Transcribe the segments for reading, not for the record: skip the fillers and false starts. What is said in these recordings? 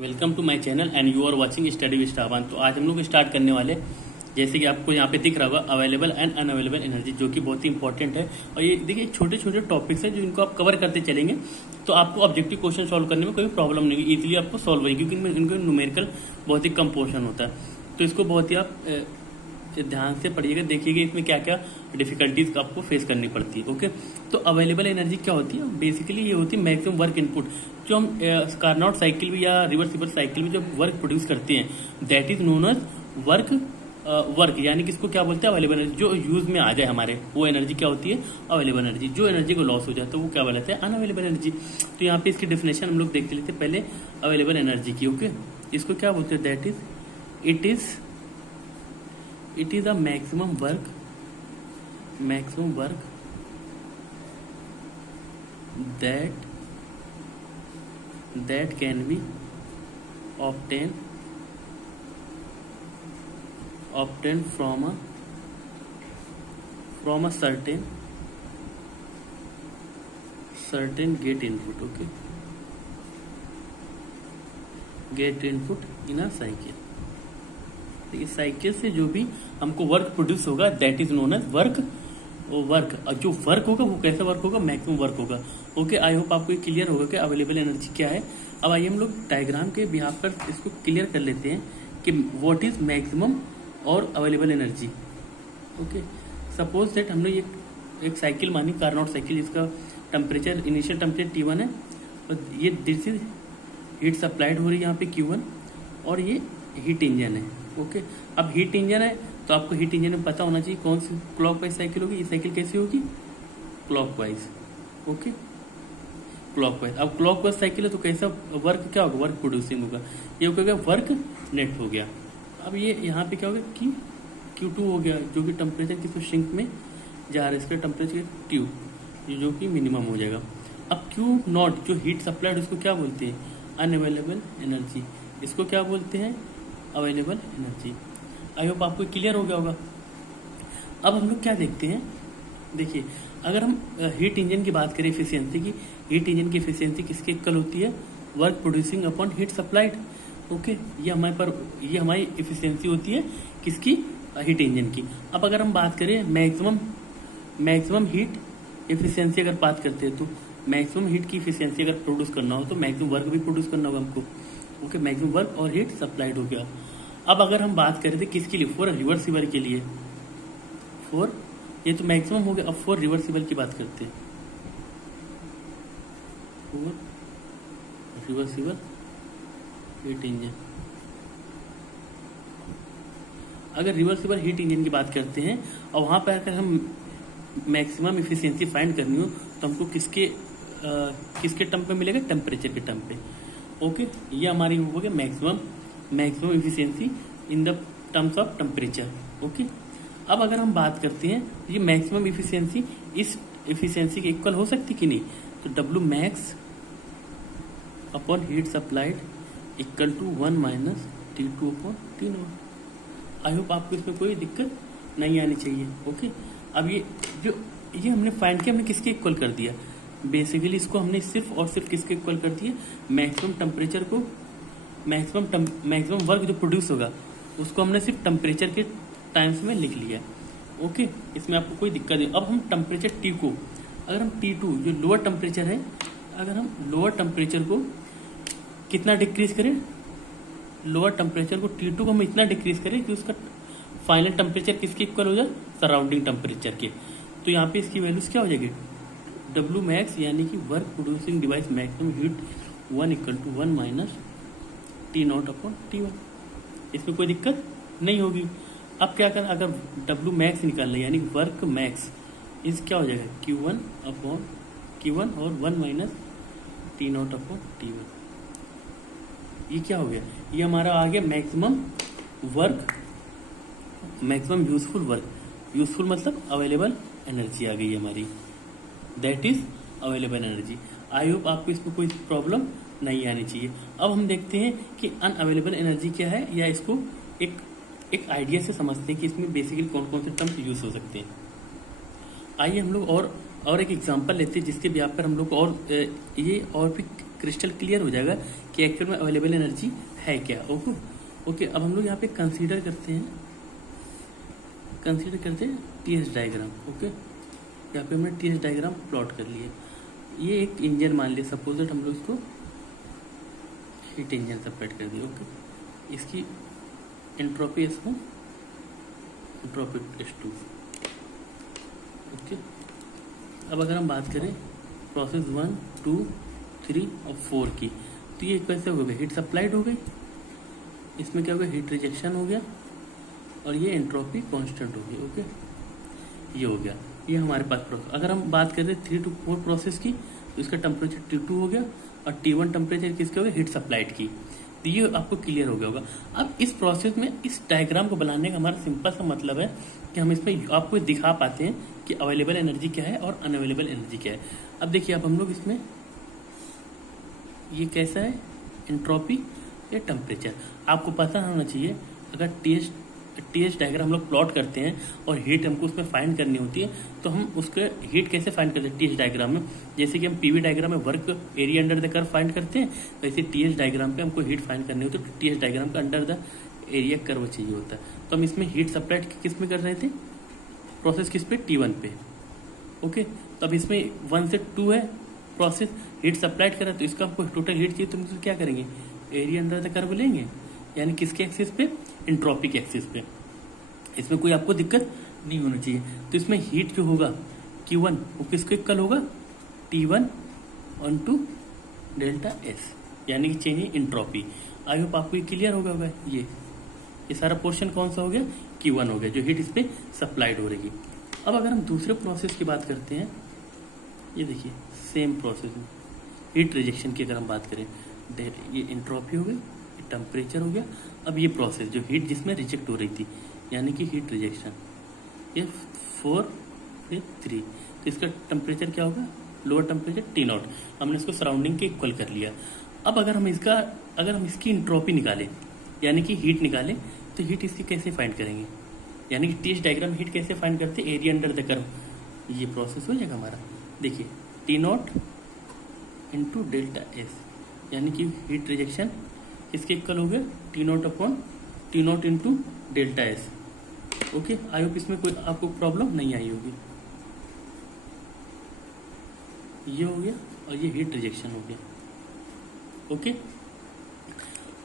Welcome to my channel and you are watching study with Shravan. तो आज हम लोग स्टार्ट करने वाले, जैसे कि आपको यहाँ पे दिख रहा होगा, अवेलेबल एंड अनअवेलेबल एनर्जी, जो कि बहुत ही इंपॉर्टेंट है। और ये देखिए छोटे छोटे टॉपिक्स हैं जो इनको आप कवर करते चलेंगे तो आपको ऑब्जेक्टिव क्वेश्चन सॉल्व करने में कोई प्रॉब्लम नहीं होगी, इजीली आपको सॉल्व होगी, क्योंकि इनको न्यूमेरिकल बहुत ही कम पोर्शन होता है। तो इसको बहुत ही आप ध्यान से पढ़िएगा, देखिएगा इसमें क्या क्या डिफिकल्टीज आपको फेस करनी पड़ती है। ओके, तो अवेलेबल एनर्जी क्या होती है? बेसिकली ये होती है मैक्सिमम वर्क इनपुट। जो हम कार्नोट साइकिल में या रिवर्सिबल साइकिल में जो वर्क प्रोड्यूस करते हैं, that is known as work यानी कि इसको क्या बोलते हैं? Available energy. जो यूज में आ जाए हमारे, वो एनर्जी क्या होती है? Available energy. जो एनर्जी को लॉस हो जाए तो वो क्या बोलते हैं? Unavailable energy. तो यहाँ पे इसकी डेफिनेशन हम लोग देख लेते हैं पहले अवेलेबल एनर्जी की। ओके, इसको क्या बोलते हैं? That is it is a maximum work that can be obtained from a certain get input. Okay, get input in a cycle। इस साइकिल से जो भी हमको वर्क प्रोड्यूस होगा that is known as work. और जो वर्क होगा वो कैसा वर्क होगा? मैक्सिमम वर्क होगा। ओके, आई होप आपको क्लियर होगा कि अवेलेबल एनर्जी क्या है। अब आइए हम लोग डायग्राम के बिहाफ पर इसको क्लियर कर लेते हैं कि व्हाट इज मैक्सिमम और available energy. Okay, suppose that हमने एक साइकिल मानी, कार्नोट साइकिल, जिसका टेम्परेचर, इनिशियल टेम्परेचर T1 है, और ये दिस इज हीट सप्लाइड हो रही है यहाँ पे Q1, और ये हीट इंजन है। ओके, अब हीट इंजन है तो आपको हीट इंजन में पता होना चाहिए कौन सी क्लॉकवाइज साइकिल होगी। ये साइकिल कैसी होगी? क्लॉकवाइज। Okay, clockwise. अब क्लॉकवाइज साइकिल है तो कैसा वर्क क्या होगा? वर्क प्रोड्यूसिंग होगा। ये हो गया वर्क नेट हो गया। अब ये यहाँ पे क्या हो गया कि Q2 हो गया, जो कि टेम्परेचर किस सिंक में जा रहा है, इसका टेम्परेचर Q, जो कि मिनिमम हो जाएगा। अब Q0 जो हीट सप्लाइड, उसको क्या बोलते हैं? Unavailable energy. इसको क्या बोलते हैं? Available energy. आई होप आपको क्लियर हो गया होगा। अब हम लोग क्या देखते हैं, देखिए अगर हम हीट इंजन की बात करें, इफिशियंसी की, हीट इंजन की इफिशियंसी किसके इक्वल होती है? Work producing upon heat supplied. Okay, ये हमारी इफिशियंसी होती है किसकी? हीट इंजन की। अब अगर हम बात करें मैक्सिमम हीट इफिशियंसी, अगर बात करते हैं तो मैक्सिमम हीट की इफिशियंसी अगर प्रोड्यूस करना हो तो मैक्सिमम वर्क भी प्रोड्यूस करना होगा हमको। ओके, मैक्सिमम वर्क और हीट सप्लाइड हो गया। अब अगर हम बात करें थे किसके लिए? फॉर रिवर्सिबल के लिए। ये तो मैक्सिमम हो गया। अब फॉर रिवर्सिबल की बात करते हैं। फॉर रिवर्सिबल हीट इंजन, अगर रिवर्सिबल हीट इंजन की बात करते हैं और वहां पर अगर हम मैक्सिमम इफिशियंसी फाइंड करनी हो तो हमको किसके टर्म पे मिलेगा? टेम्परेचर के टर्म पे। ओके, ये हमारी हो गया maximum efficiency in the terms of temperature. Okay, अब अगर हम बात करते हैं ये मैक्सिमम इफिशियंसी इस इफिशियंसी के इक्वल हो सकती कि नहीं, तो W max upon heat supplied equal to 1 minus T2 upon T0। I hope आपको इसमें कोई दिक्कत नहीं आनी चाहिए। ओके, अब ये हमने फाइंड किया, हमने किसके इक्वल कर दिया? बेसिकली इसको हमने सिर्फ और सिर्फ किसके इक्वल कर दिया? मैक्सिमम टेम्परेचर को, मैक्सिमम वर्क जो प्रोड्यूस होगा उसको हमने सिर्फ टेम्परेचर के टाइम्स में लिख लिया। ओके, इसमें आपको कोई दिक्कत नहीं। अब हम टेम्परेचर T को, अगर हम T2 जो लोअर टेम्परेचर है, अगर हम लोअर टेम्परेचर को कितना डिक्रीज करें? लोअर टेम्परेचर को T2 को हम इतना डिक्रीज करें कि उसका फाइनल टेम्परेचर किसके इक्वल हो जाए? सराउंडिंग टेम्परेचर के। तो यहाँ पे इसकी वैल्यूज क्या हो जाएगी? W मैक्स यानी कि work producing device maximum heat 1 equal to 1 minus T0 upon T1। इसमें कोई दिक्कत नहीं होगी। अब क्या करना, अगर W मैक्स निकालना यानी वर्क मैक्स, इस क्या हो जाएगा? Q1 अपॉन Q1 और 1 माइनस T0 अपॉन T1। ये क्या हो गया? ये हमारा आ गया maximum work, maximum useful work. Useful मतलब अवेलेबल एनर्जी आ गई हमारी, that is available energy. I hope आपको इसमें कोई प्रॉब्लम नहीं आनी चाहिए। अब हम देखते हैं कि अनअवेलेबल एनर्जी क्या है, या इसको एक आइडिया से समझते हैं कि इसमें बेसिकली कौन कौन से टर्म्स यूज हो सकते हैं। आइए हम लोग और एक एग्जांपल लेते हैं जिसके ब्याह पर हम लोग और ये और भी क्रिस्टल क्लियर हो जाएगा कि एक्चुअल में अवेलेबल एनर्जी है क्या। ओके ओके, अब हम लोग यहाँ पे कंसीडर करते हैं टीएस डायग्राम। ओके, यहाँ पे हमने टीएस डायग्राम प्लॉट कर लिया। ये एक इंजन मान लिया, सपोज दैट हम लोग इसको हीट इंजन सेपरेट कर दिया। ओके, इसकी एंट्रोपी इसमें एंट्रोपी S2। ओके, अब अगर हम बात करें प्रोसेस 1, 2, 3 और 4 की, तो ये कैसे हो गई, हीट सप्लाइड हो गई, इसमें क्या हो गया, हीट रिजेक्शन हो गया, और ये एंट्रोपी कांस्टेंट हो गई। ओके, ये हो गया, ये हमारे पास प्रोसेस। अगर हम बात करें 3 to 4 प्रोसेस की, तो इसका टेम्परेचर T2 हो गया, और T1 टेम्परेचर किसके हो गया, हीट सप्लाइड की। तो ये आपको क्लियर हो गया होगा। अब इस प्रोसेस में इस डायग्राम को बनाने का हमारा सिंपल सा मतलब है कि हम इसमें आपको दिखा पाते हैं कि अवेलेबल एनर्जी क्या है और अनअवेलेबल एनर्जी क्या है। अब देखिए, अब हम लोग इसमें ये कैसा है, एंट्रोपी या टेम्परेचर, आपको पता होना चाहिए। अगर टीएस डायग्राम हम लोग प्लॉट करते हैं और हीट हमको उसमें फाइंड करनी होती है, तो हम उसके हीट कैसे फाइंड करते हैं टीएस डायग्राम में। जैसे कि हम पीवी डायग्राम में work area under the curve find करते हैं, वैसे टीएस डायग्राम पे हमको हीट फाइंड करनी होती है, तो टीएस डायग्राम का अंडर द एरिया कर्व चाहिए होता है। तो हम इसमें हीट सप्लाइड किस में कर रहे थे, प्रोसेस किस पे, T1 पे। ओके, तो अब इसमें 1 से 2 है प्रोसेस, हीट सप्लाइड कर रहा है, तो इसका हमको टोटल हीट चाहिए, तो हम क्या करेंगे, एरिया अंडर द कर्व लेंगे, यानी किसके एक्सिस पे, एंट्रोपी के एक्सिस पे। इसमें कोई आपको दिक्कत नहीं होना चाहिए। तो इसमें हीट जो होगा Q1 वो किसके इक्वल होगा, T1 ऑन डेल्टा S, यानी कि change in entropy. I hope आपको ये क्लियर होगा। ये सारा पोर्शन कौन सा हो गया, Q1 हो गया, जो हीट इस पे सप्लाइड हो रही। अब अगर हम दूसरे प्रोसेस की बात करते हैं, ये देखिए सेम प्रोसेस में हीट रिजेक्शन की अगर हम बात करें, ये एंट्रोपी हो गई, ये टेम्परेचर हो गया। अब ये प्रोसेस जो हीट जिसमें रिजेक्ट हो रही थी, यानी कि हीट रिजेक्शन, ये 4 फिर 3, तो इसका टेम्परेचर क्या होगा, लोअर टेम्परेचर T0, हमने इसको सराउंडिंग के इक्वल कर लिया। अब अगर हम इसकी एंट्रोपी निकालें, यानी कि हीट निकालें, तो हीट इसकी कैसे फाइंड करेंगे, यानी कि टीएस डायग्राम हीट कैसे फाइंड करते हैं, एरिया अंडर द कर्व। ये प्रोसेस हो जाएगा हमारा, देखिए T0 इंटू डेल्टा S, यानी कि हीट रिजेक्शन इसके इक्वल हो गया T0 into delta S। Okay, I hope इसमें कोई आपको प्रॉब्लम नहीं आई होगी। ये हो गया, और ये हीट रिजेक्शन हो गया। ओके,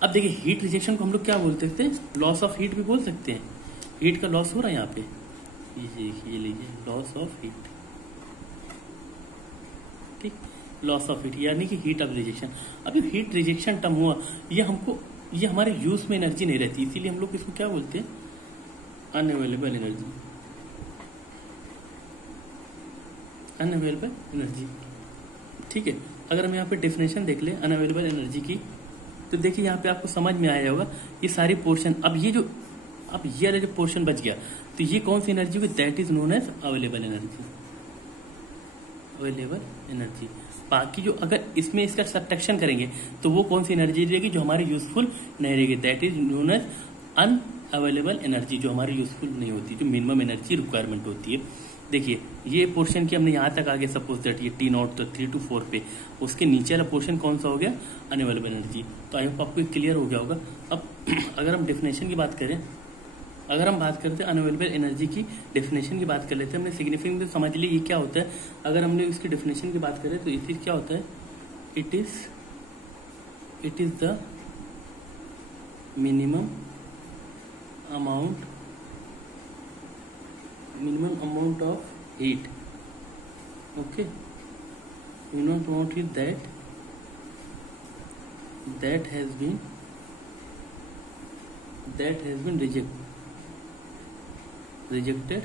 अब देखिए हीट रिजेक्शन को हम लोग क्या बोल सकते हैं, लॉस ऑफ हीट भी बोल सकते हैं। हीट का लॉस हो रहा है यहाँ पे, ये लीजिए लॉस ऑफ हीट, ठीक, लॉस ऑफ हीट यानी कि हीट ऑफ रिजेक्शन। अब ये हीट रिजेक्शन टर्म हुआ, ये हमारे यूज में एनर्जी नहीं रहती, इसीलिए हम लोग इसको क्या बोलते हैं, अनअवेलेबल एनर्जी। अनअवेलेबल एनर्जी, ठीक है। अगर हम यहाँ पे डेफिनेशन देख लें अनअवेलेबल एनर्जी की, तो देखिए यहाँ पे आपको समझ में आया होगा ये सारी पोर्शन। अब ये वाला जो पोर्शन बच गया, तो ये कौन सी एनर्जी होगी, that is known as available energy. Available energy, बाकी जो अगर इसमें इसका सब्ट्रैक्शन करेंगे तो वो कौन सी एनर्जी रहेगी जो हमारी यूजफुल नहीं रहेगी, that is known as unavailable energy, जो हमारी यूजफुल नहीं होती, जो मिनिमम एनर्जी रिक्वायरमेंट होती है। देखिए ये पोर्शन की हमने यहाँ तक आगे सपोज दैट ये T0 तो 3 to 4 पे, उसके नीचे वाला पोर्शन कौन सा हो गया, अनअवेलेबल एनर्जी। तो आई होप आपको क्लियर हो गया होगा। अब अगर हम डेफिनेशन की बात करें, अगर हम बात करते हैं अनअवेलेबल एनर्जी की डेफिनेशन की बात कर लेते हैं, हमने सिग्निफिकेंट समझ लिया ये क्या होता है। अगर हमने इसकी डेफिनेशन की बात करें तो इट क्या होता है, it is the minimum amount of heat. Okay, minimum amount is that has been rejected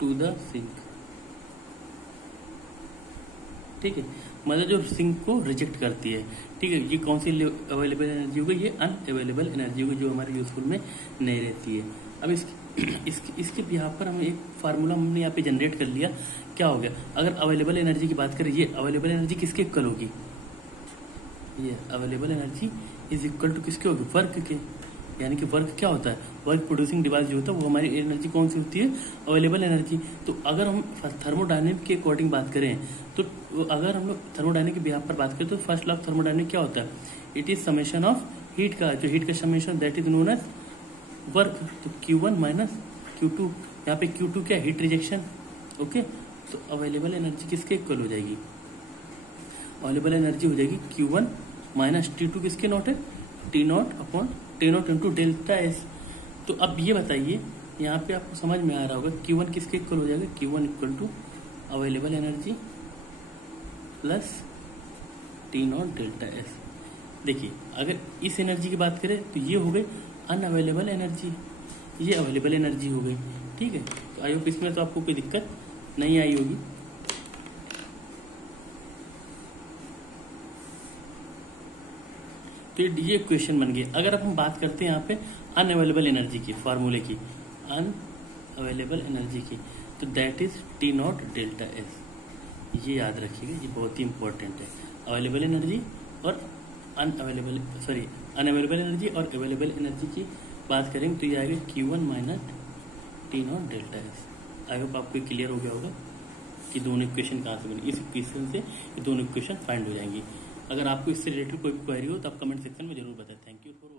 to the sink. ठीक है, मतलब जो सिंक को रिजेक्ट करती है, ठीक है। ये कौन सी अवेलेबल एनर्जी होगी, ये अनअवेलेबल एनर्जी होगी, जो हमारे यूजफुल में नहीं रहती है। अब इसके यहाँ पर हम एक फार्मूला हमने यहाँ पे जनरेट कर लिया। क्या हो गया, अगर अवेलेबल एनर्जी की बात करें, ये अवेलेबल एनर्जी किसके इक्वल होगी, ये available energy is equal to किसके होगी, वर्क के। यानी कि वर्क क्या होता है, वर्क प्रोड्यूसिंग डिवाइस जो होता है वो हमारी एनर्जी कौन सी होती है, अवेलेबल एनर्जी। तो अगर हम थर्मोडायनेमिक के अकॉर्डिंग बात करें तो अगर हम लोग थर्मोडायनेमिक के बिहाफ पर बात करें तो फर्स्ट लॉ ऑफ थर्मोडायनेमिक क्या होता है, it is summation of heat का, जो हीट का summation that is known as work. तो Q1 माइनस Q2, यहाँ पे Q2 क्या, हीट रिजेक्शन। ओके, तो अवेलेबल एनर्जी किसके इक्वल हो जाएगी, अवेलेबल एनर्जी हो जाएगी Q1 माइनस T2 किसके नॉट है, T0 upon T0 into delta S. तो अब ये बताइए यहाँ पे आपको समझ में आ रहा होगा Q1 किसके इक्वल हो जाएगा, Q1 equal to available energy plus T0 delta S. देखिए अगर इस एनर्जी की बात करें तो ये हो गई अनअवेलेबल एनर्जी, ये अवेलेबल एनर्जी हो गई। ठीक है, तो आई होप इसमें तो आपको कोई दिक्कत नहीं आई होगी। तो ये क्वेश्चन बन गया। अगर अब हम बात करते हैं यहाँ पे अनअवेलेबल एनर्जी की, फार्मूले की, अनअवेलेबल एनर्जी की, तो that is T0 delta S. ये याद रखिएगा, ये बहुत ही इंपॉर्टेंट है। अवेलेबल एनर्जी और अनअवेलेबल एनर्जी और अवेलेबल एनर्जी की बात करेंगे तो ये आएगा Q1 minus T0 delta S. आई होप आपको क्लियर हो गया होगा कि दोनों इक्वेशन कहाँ से बनी। इस इक्वेशन से ये दोनों इक्वेशन फाइंड हो जाएंगी। अगर आपको इससे रिलेटेड कोई भी क्वेरी हो तो आप कमेंट सेक्शन में जरूर बताएं। Thank you for